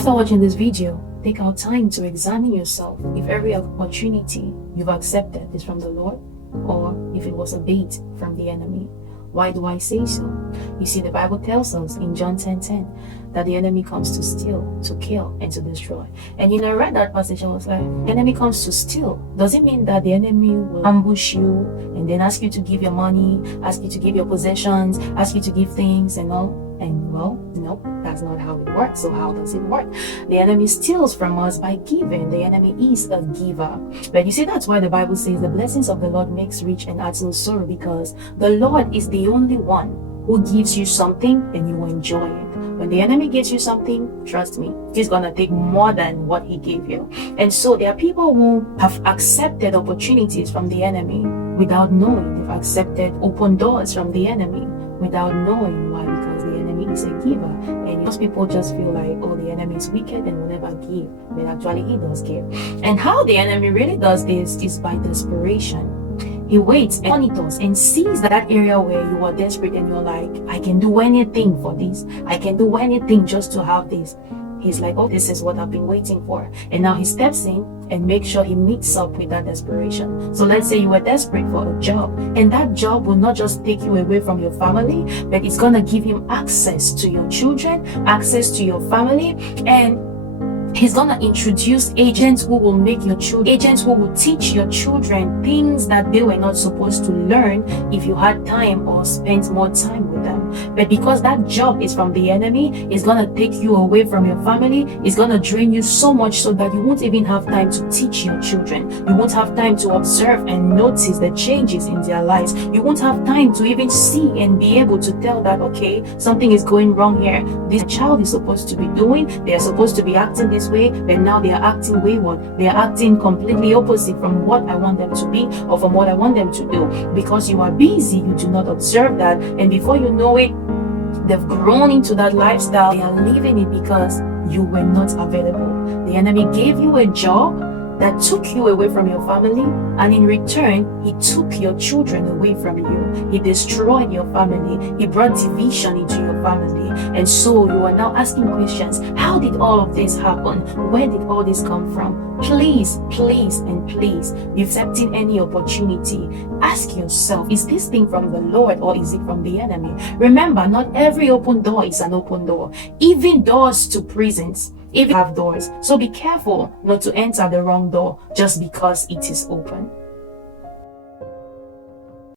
After watching this video, take out time to examine yourself if every opportunity you've accepted is from the Lord or if it was a bait from the enemy. Why do I say so? You see, the Bible tells us in John 10:10 that the enemy comes to steal, to kill, and to destroy. And I read that passage, I was like, the enemy comes to steal. Does it mean that the enemy will ambush you and then ask you to give your money, ask you to give your possessions, ask you to give things and all? And well, no, that's not how it works. So how does it work? The enemy steals from us by giving. The enemy is a giver. But you see, that's why the Bible says the blessings of the Lord makes rich and adds no sorrow, because the Lord is the only one who gives you something and you enjoy it. When the enemy gives you something, trust me, he's gonna take more than what he gave you. And so there are people who have accepted opportunities from the enemy without knowing. They've accepted open doors from the enemy without knowing. Why? Because the enemy is a giver, and most people just feel like, oh, the enemy is wicked and will never give, but actually he does give. And how the enemy really does this is by desperation. He waits and monitors and sees that area where you are desperate and you're like, I can do anything for this, I can do anything just to have this. He's like, oh, this is what I've been waiting for. And now he steps in and makes sure he meets up with that desperation. So let's say you were desperate for a job, and that job will not just take you away from your family, but it's going to give him access to your children, access to your family, and he's gonna introduce agents who will make your children, agents who will teach your children things that they were not supposed to learn if you had time or spent more time with them. But because that job is from the enemy, it's gonna take you away from your family. It's gonna drain you so much so that you won't even have time to teach your children. You won't have time to observe and notice the changes in their lives. You won't have time to even see and be able to tell that, okay, something is going wrong here. This child is supposed to be doing, they are supposed to be acting this way, but now they are acting wayward. They are acting completely opposite from what I want them to be or from what I want them to do. Because you are busy, you do not observe that, and before you know it, they've grown into that lifestyle. They are living it because you were not available. The enemy gave you a job that took you away from your family, and in return, he took your children away from you. He destroyed your family. He brought division into your family. And so you are now asking questions. How did all of this happen? Where did all this come from? Please, please, and please, be accepting any opportunity. Ask yourself, is this thing from the Lord or is it from the enemy? Remember, not every open door is an open door. Even doors to prisons, even have doors. So be careful not to enter the wrong door just because it is open.